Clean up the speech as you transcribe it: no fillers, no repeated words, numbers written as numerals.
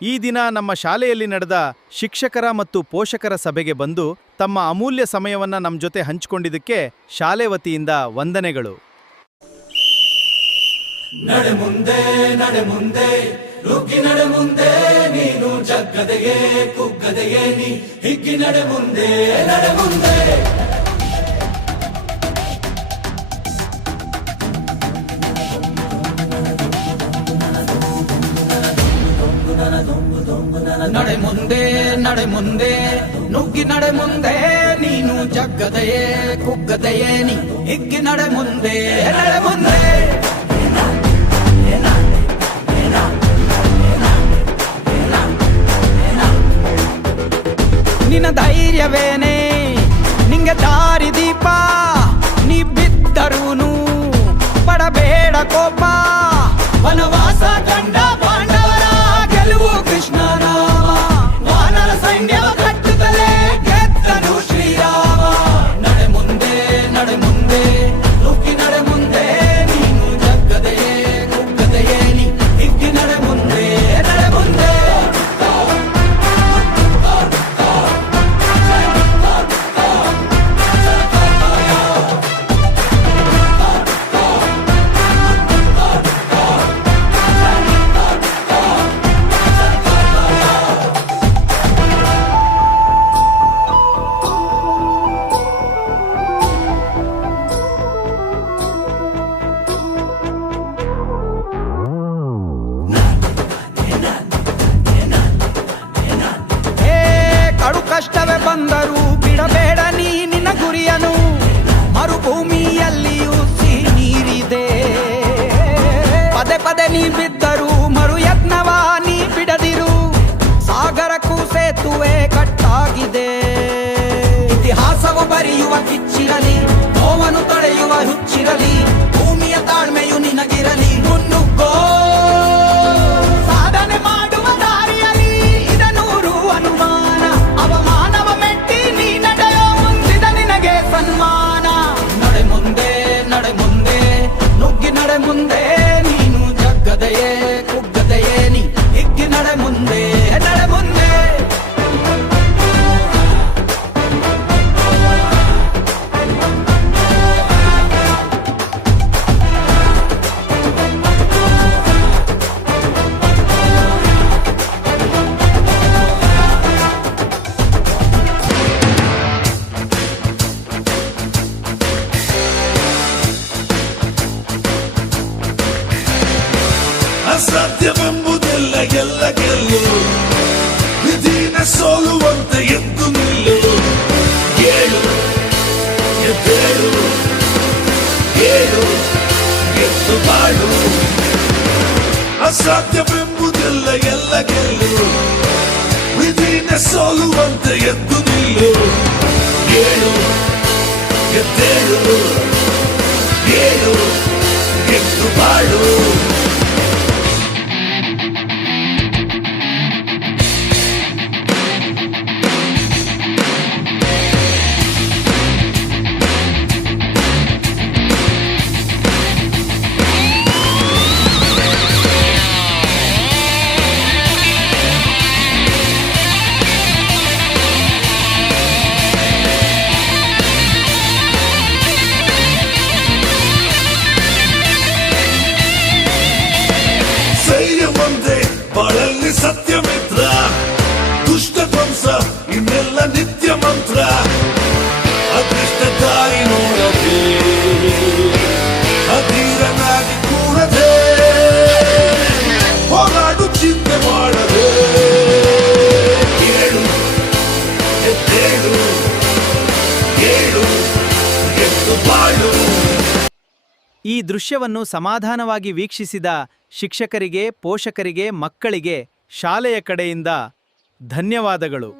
ಈ ದಿನ ನಮ್ಮ ಶಾಲೆಯಲ್ಲಿ ನಡೆದ ಶಿಕ್ಷಕರ ಮತ್ತು ಪೋಷಕರ ಸಭೆಗೆ ಬಂದು ತಮ್ಮ ಅಮೂಲ್ಯ ಸಮಯವನ್ನ ನಮ್ಮ ಜೊತೆ ಹಂಚಿಕೊಂಡಿದ್ದಕ್ಕೆ ಶಾಲೆ ವತಿಯಿಂದ ವಂದನೆಗಳು. ನಡೆ ಮುಂದೆ ನಡೆ ಮುಂದೆ ನುಗ್ಗಿ ನಡೆ ಮುಂದೆ ನೀನು ಜಗ್ಗದೆಯೇ ಕುಗ್ಗದೆಯೇ ನೀ ಹಿಗ್ಗಿ ನಡೆ ಮುಂದೆ ನಡೆ ಮುಂದೆ. ನಡೆ ಮುಂದೆ ನಡೆ ಮುಂದೆ ನುಗ್ಗಿ ನಡೆ ಮುಂದೆ ನೀನು ಜಗ್ಗದೆಯೇ ಕುಗ್ಗದೆಯೇ ನೀ ಹಿಗ್ಗಿ ನಡೆ ಮುಂದೆ ನಡೆ ಮುಂದೆ. ನಿನ್ನ ಧೈರ್ಯವೇನೆ ನಿಂಗೆ ದಾರಿ ದೀಪ, ನೀ ಬಿದ್ದರೂನು ಪಡಬೇಡ ಕೋಪ. ವನವಾಸ ಕಂಡ ಪಾಂಡವರ ಗೆಲುವು ಕೃಷ್ಣ ನಾಮ, ವಾನರ ಸೈನ್ಯವ ಕಟ್ಟುತ್ತಲೇ ಗೆದ್ದನು ಶ್ರೀರಾಮ. ನಡೆ ಮುಂದೆ ನಡೆ ಮುಂದೆ ನುಗ್ಗಿ ನಡೆ ಮುಂದೆ ನೀನು ಜಗ್ಗದೆಯೇ ಕುಗ್ಗದೆಯೇ ನೀ ಹಿಗ್ಗಿ ನಡೆ ಮುಂದೆ ನಡೆ ಮುಂದೆ. ಕಷ್ಟವೇ ಬಂದರೂ ಬಿಡಬೇಡ ನೀ ನಿನ್ನ ಗುರಿಯನು, ಮರುಭೂಮಿಯಲ್ಲಿಯೂ ಸಿಹಿ ನೀರಿದೆ. ಪದೇ ಪದೇ ನೀ ಬಿದ್ದರೂ ಮರು ಯತ್ನವ ನೀ ಬಿಡದಿರು, ಸಾಗರಕ್ಕೂ ಸೇತುವೆ ಕಟ್ಟಾಗಿದೆ. ಇತಿಹಾಸವು ಬರೆಯುವ ಕಿಚ್ಚಿರಲಿ, ನೋವನ್ನು ತೊಳೆಯುವ ಹುಚ್ಚಿರಲಿ, ಭೂಮಿಯ ತಾಳ್ಮೆಯು ನಿನಗಿರಲಿ. ಮುನ್ನುಗ್ಗೋ ಸಾಧನೆ ಮಾಡುವ ದಾರಿಯಲಿ ಇದನೂರು ಅನುಮಾನ, ಅವಮಾನವ ಮೆಟ್ಟಿ ನೀ ನಡೆಯೋ ಮುಂದಿದ ನಿನಗೆ ಸನ್ಮಾನ. ನಡೆ ಮುಂದೆ ನಡೆ ಮುಂದೆ ನುಗ್ಗಿ ನಡೆ ಮುಂದೆ ನೀನು ಜಗ್ಗದೆಯೇ ಕುಗ್ಗದೆಯೇ ನೀ ಹಿಗ್ಗಿ ನಡೆ ಮುಂದೆ ನಡೆ ಮುಂದೆ. ಅಸಾಧ್ಯವೆಂಬುದೆಲ್ಲ ಎಲ್ಲ ಗೆಲ್ಲು, ವಿಧಿನ ಸೋಲುವಂತೆ ಎದ್ದು ನಿಲ್ಲು. ಏಳು ಎದ್ದೇಳು, ಏಳು ಎದ್ದು ಬಾಳು. ಅಸಾಧ್ಯವೆಂಬುದೆಲ್ಲ ಎಲ್ಲ ಗೆಲ್ಲು, ವಿಧಿನ ಸೋಲುವಂತೆ ಎದ್ದು ನಿಲ್ಲು. ಏಳು ಎದ್ದೇಳು, ಏಳು ಎದ್ದು ಬಾಳು. ಬಾಳಲ್ಲಿ ಸತ್ಯ ಮಿತ್ರ, ದುಷ್ಟ ಧ್ವಂಸ ಇನ್ನೆಲ್ಲ ನಿತ್ಯ ಮಂತ್ರ. ಅದೃಷ್ಟ ತಾಯಿ ನೋಡದೆ ಅಧೀರನಾಗಿ ಕೂಡದೆ, ಹೋರಾಡು ಚಿಂತೆ ಮಾಡದೆ. ಏಳು ಎದ್ದೇಳು, ಏಳು ಎದ್ದು ಬಾಳು. ಈ ದೃಶ್ಯವನ್ನು ಸಮಾಧಾನವಾಗಿ ವೀಕ್ಷಿಸಿದ ಶಿಕ್ಷಕರಿಗೆ, ಪೋಷಕರಿಗೆ, ಮಕ್ಕಳಿಗೆ ಶಾಲೆಯ ಕಡೆಯಿಂದ ಧನ್ಯವಾದಗಳು.